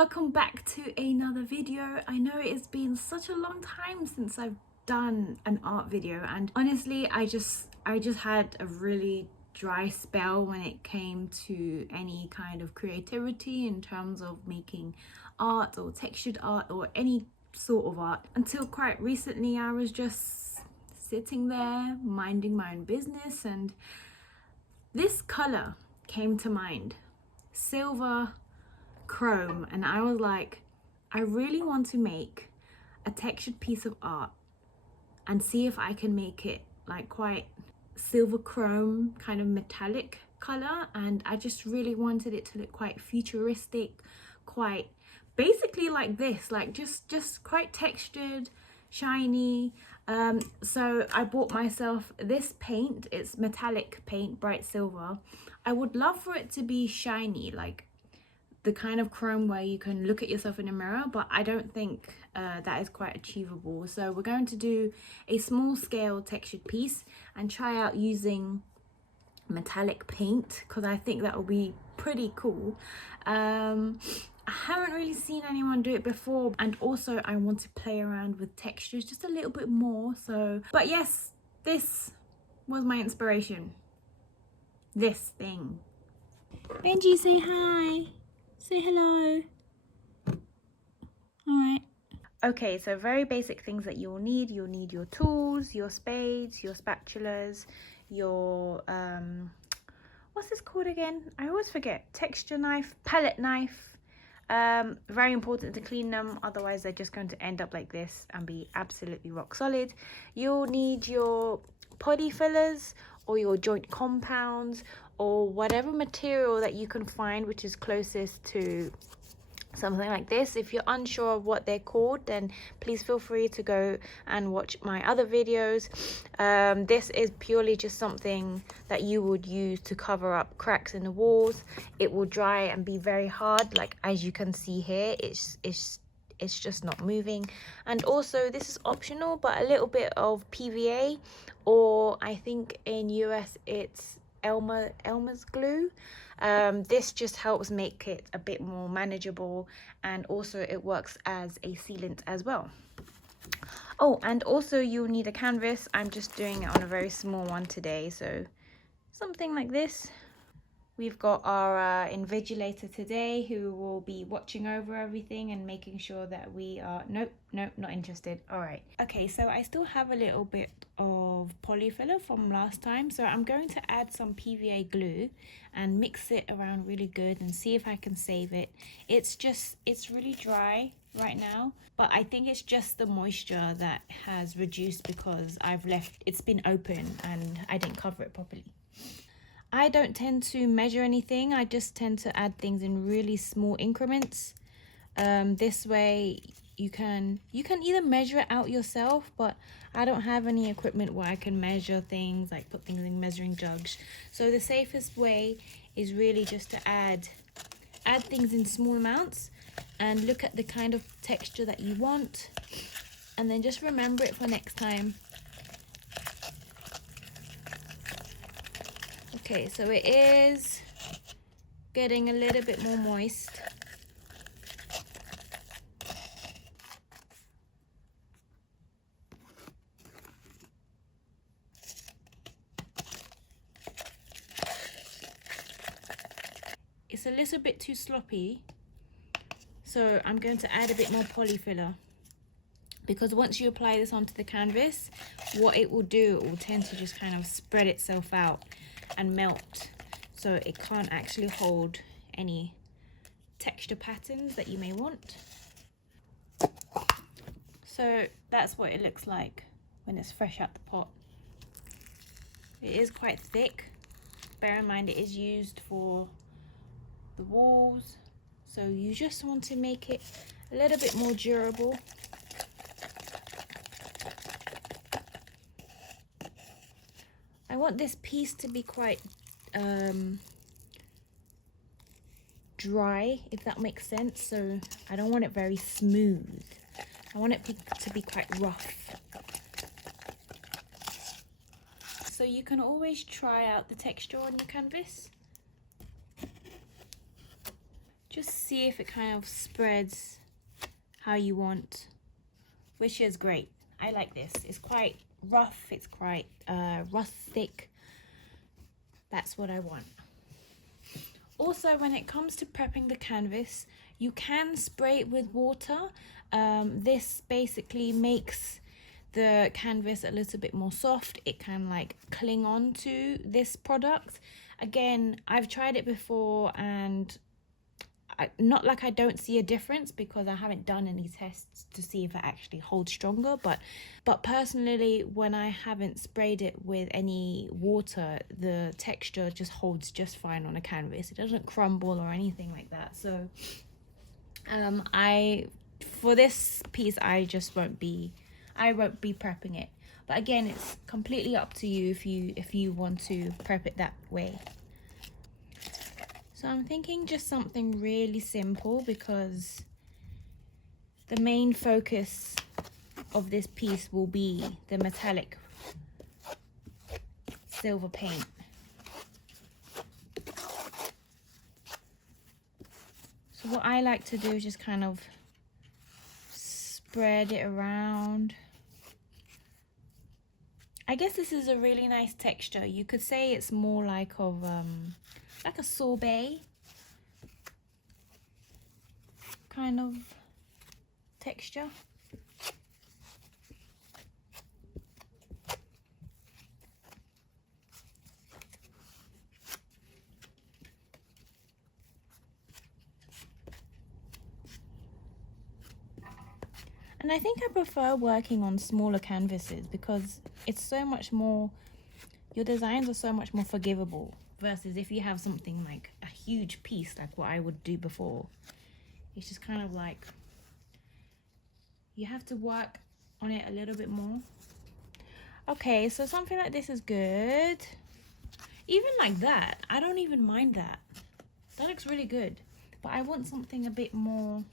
Welcome back to another video. I know it's been such a long time since I've done an art video, and honestly I just had a really dry spell when it came to any kind of creativity in terms of making art or textured art or any sort of art. Until quite recently I was just sitting there minding my own business and this color came to mind, silver chrome, and I was like, I really want to make a textured piece of art and see if I can make it like quite silver chrome, kind of metallic color. And I just really wanted it to look quite futuristic, quite basically like this, like just quite textured, shiny. So I bought myself this paint. It's metallic paint, bright silver. I would love for it to be shiny, like the kind of chrome where you can look at yourself in a mirror, but I don't think that is quite achievable. So we're going to do a small scale textured piece and try out using metallic paint because I think that will be pretty cool. I haven't really seen anyone do it before, and also I want to play around with textures just a little bit more. So, but yes, this was my inspiration. This thing. Benji, say hi. Say hello. Alright. Okay, so very basic things that you'll need. You'll need your tools, your spades, your spatulas, your what's this called again? I always forget. Texture knife, palette knife. Very important to clean them, otherwise they're just going to end up like this and be absolutely rock solid. You'll need your poly fillers or your joint compounds or whatever material that you can find which is closest to something like this. If you're unsure of what they're called, then please feel free to go and watch my other videos. This is purely just something that you would use to cover up cracks in the walls. It will dry and be very hard, like as you can see here. It's just not moving. And also this is optional, but a little bit of PVA, or I think in US it's Elmer's glue. This just helps make it a bit more manageable, and also it works as a sealant as well. Oh, and also you'll need a canvas. I'm just doing it on a very small one today, so something like this. We've got our invigilator today who will be watching over everything and making sure that we are... Nope, not interested. All right. Okay, so I still have a little bit of polyfiller from last time. So I'm going to add some PVA glue and mix it around really good and see if I can save it. It's really dry right now, but I think it's just the moisture that has reduced because it's been open and I didn't cover it properly. I don't tend to measure anything. I just tend to add things in really small increments. This way you can either measure it out yourself, but I don't have any equipment where I can measure things, like put things in measuring jugs. So the safest way is really just to add things in small amounts and look at the kind of texture that you want, and then just remember it for next time. Okay, so it is getting a little bit more moist. It's a little bit too sloppy, so I'm going to add a bit more polyfiller, because once you apply this onto the canvas, what it will do, it will tend to just kind of spread itself out and melt, so it can't actually hold any texture patterns that you may want. So that's what it looks like when it's fresh out the pot. It is quite thick. Bear in mind it is used for the walls, so you just want to make it a little bit more durable. I want this piece to be quite dry, if that makes sense. So I don't want it very smooth. I want it to be quite rough. So you can always try out the texture on your canvas. just see if it kind of spreads how you want, which is great. I like this. It's quite rough, it's quite rustic. That's what I want. Also, when it comes to prepping the canvas, you can spray it with water. This basically makes the canvas a little bit more soft. It can like cling on to this product. Again, I've tried it before, and not like I don't see a difference, because I haven't done any tests to see if it actually holds stronger, but personally, when I haven't sprayed it with any water, the texture just holds just fine on a canvas. It doesn't crumble or anything like that. So for this piece, I won't be prepping it. But again, it's completely up to you if you want to prep it that way. So I'm thinking just something really simple, because the main focus of this piece will be the metallic silver paint. So what I like to do is just kind of spread it around. I guess this is a really nice texture. You could say it's more like a sorbet kind of texture. And I think I prefer working on smaller canvases, because it's so much more, your designs are so much more forgivable, versus if you have something like a huge piece like what I would do before. It's just kind of like you have to work on it a little bit more. Okay, so something like this is good. Even like that, I don't even mind that. That looks really good. But I want something a bit more,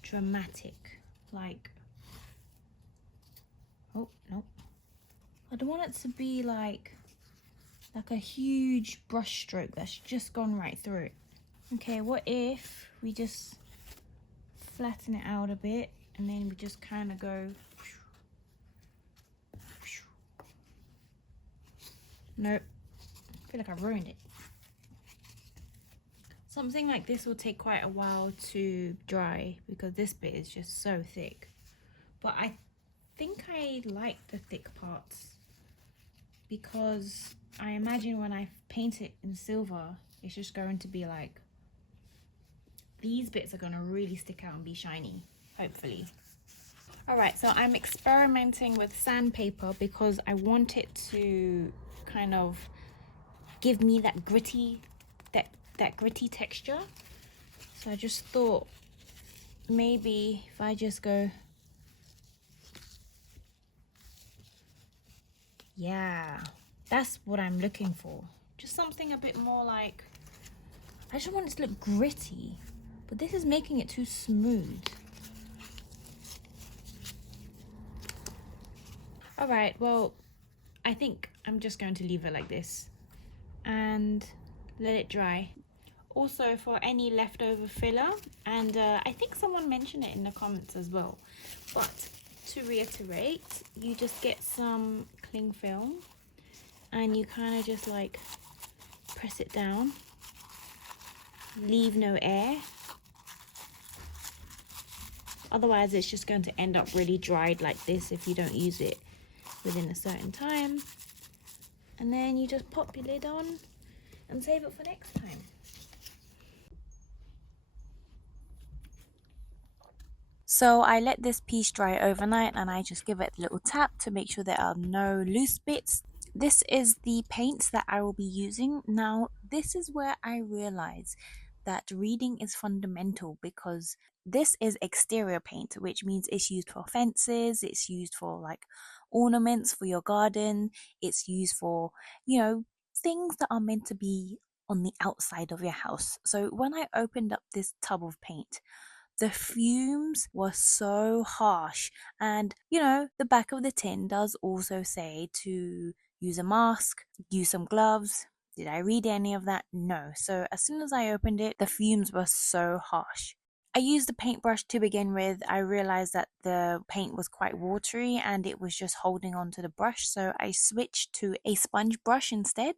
dramatic. Like, oh, no. I don't want it to be like a huge brush stroke that's just gone right through it. Okay, what if we just flatten it out a bit, and then we just kind of go. Nope, I feel like I ruined it. Something like this will take quite a while to dry, because this bit is just so thick. But I think I like the thick parts, because I imagine when I paint it in silver, it's just going to be like, these bits are going to really stick out and be shiny, hopefully. Alright, so I'm experimenting with sandpaper, because I want it to kind of give me that gritty texture. So I just thought maybe if I just go, yeah, that's what I'm looking for. Just something a bit more like, I just want it to look gritty, but this is making it too smooth. All right, well, I think I'm just going to leave it like this and let it dry. Also, for any leftover filler, and I think someone mentioned it in the comments as well, but to reiterate, you just get some cling film and you kind of just like press it down, leave no air, otherwise it's just going to end up really dried like this if you don't use it within a certain time. And then you just pop your lid on and save it for next time. So I let this piece dry overnight, and I just give it a little tap to make sure there are no loose bits. This is the paint that I will be using. Now, this is where I realize that reading is fundamental, because this is exterior paint, which means it's used for fences, it's used for like ornaments for your garden, it's used for, things that are meant to be on the outside of your house. So when I opened up this tub of paint, the fumes were so harsh. And you know, the back of the tin does also say to use a mask, use some gloves. Did I read any of that? No. So as soon as I opened it, the fumes were so harsh. I used the paintbrush to begin with. I realized that the paint was quite watery and it was just holding onto the brush, so I switched to a sponge brush instead.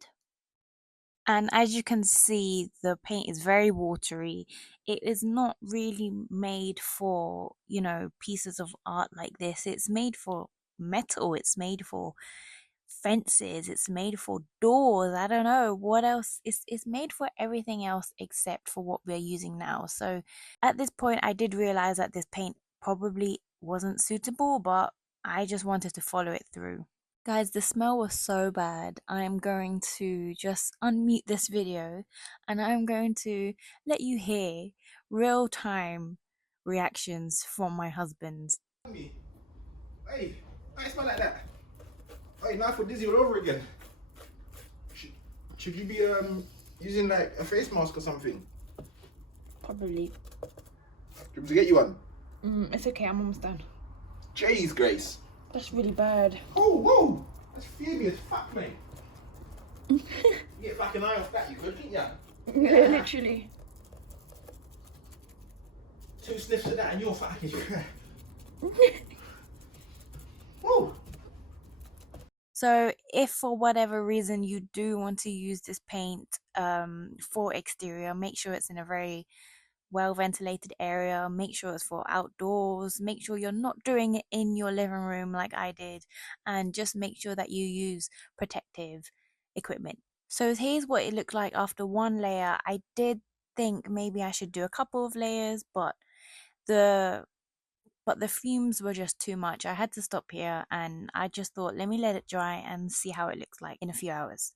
And as you can see, the paint is very watery. It is not really made for, you know, pieces of art like this. It's made for metal, it's made for fences, it's made for doors. I don't know what else. It's made for everything else except for what we're using now. So at this point, I did realize that this paint probably wasn't suitable, but I just wanted to follow it through. Guys, the smell was so bad. I'm going to just unmute this video and I'm going to let you hear real time reactions from my husband. Hey, why smell like that? Hey, now I feel dizzy all over again. Should you be using like a face mask or something? Probably. Should we get you one? It's okay, I'm almost done. Jeez, Grace. That's really bad. Oh, whoa! That's fumey as fuck, mate. You get back an eye off that, you could, didn't ya? Yeah, literally. 2 sniffs of that and you're fucking. Whoa! So if for whatever reason you do want to use this paint for exterior, make sure it's in a very well ventilated area, make sure it's for outdoors, make sure you're not doing it in your living room like I did, and just make sure that you use protective equipment. So here's what it looked like after one layer. I did think maybe I should do a couple of layers, but the fumes were just too much. I had to stop here and I just thought, let me let it dry and see how it looks like in a few hours.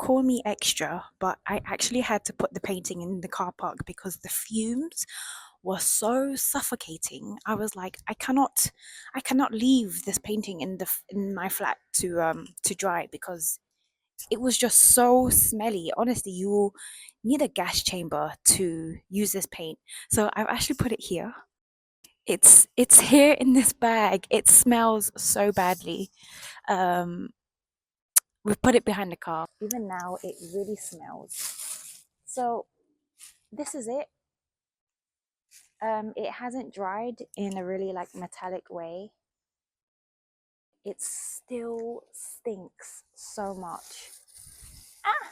Call me extra, but I actually had to put the painting in the car park because the fumes were so suffocating. I was like, I cannot leave this painting in my flat to dry because it was just so smelly. Honestly, you will need a gas chamber to use this paint. So I've actually put it here. It's here in this bag. It smells so badly. Um, we've put it behind the car. Even now, it really smells. So this is it. It hasn't dried in a really like metallic way. It still stinks so much. Ah!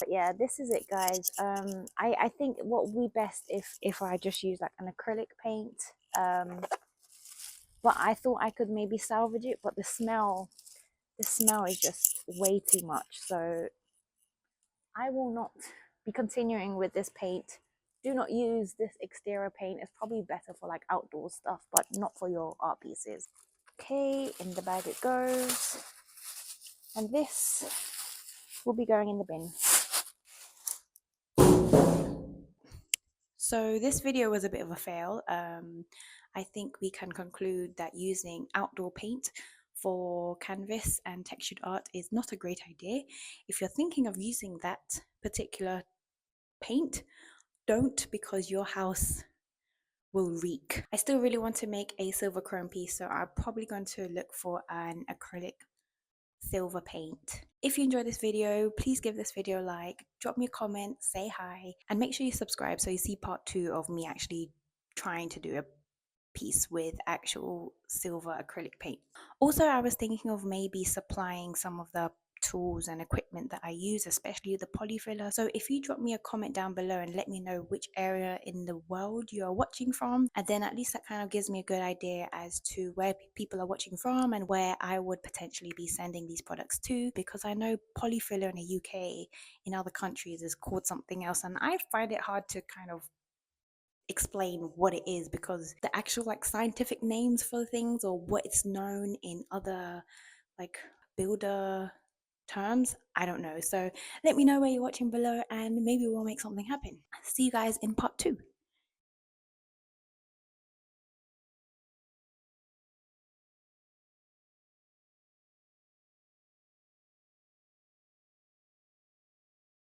But yeah, this is it, guys. I think what would be best if I just use like an acrylic paint. But I thought I could maybe salvage it, but the smell is just way too much. So I will not be continuing with this paint. Do not use this exterior paint. It's probably better for like outdoor stuff, but not for your art pieces. Okay, in the bag it goes. And this will be going in the bin. So this video was a bit of a fail. I think we can conclude that using outdoor paint for canvas and textured art is not a great idea. If you're thinking of using that particular paint, don't, because your house will reek. I still really want to make a silver chrome piece, so I'm probably going to look for an acrylic silver paint. If you enjoyed this video, please give this video a like, drop me a comment, say hi, and make sure you subscribe so you see part 2 of me actually trying to do a piece with actual silver acrylic paint. Also, I was thinking of maybe supplying some of the tools and equipment that I use, especially the polyfiller. So if you drop me a comment down below and let me know which area in the world you are watching from, and then at least that kind of gives me a good idea as to where people are watching from and where I would potentially be sending these products to, because I know polyfiller in the UK, in other countries, is called something else, and I find it hard to kind of explain what it is because the actual like scientific names for things or what it's known in other like builder terms, I don't know. So let me know where you're watching below and maybe we'll make something happen. See you guys in part 2.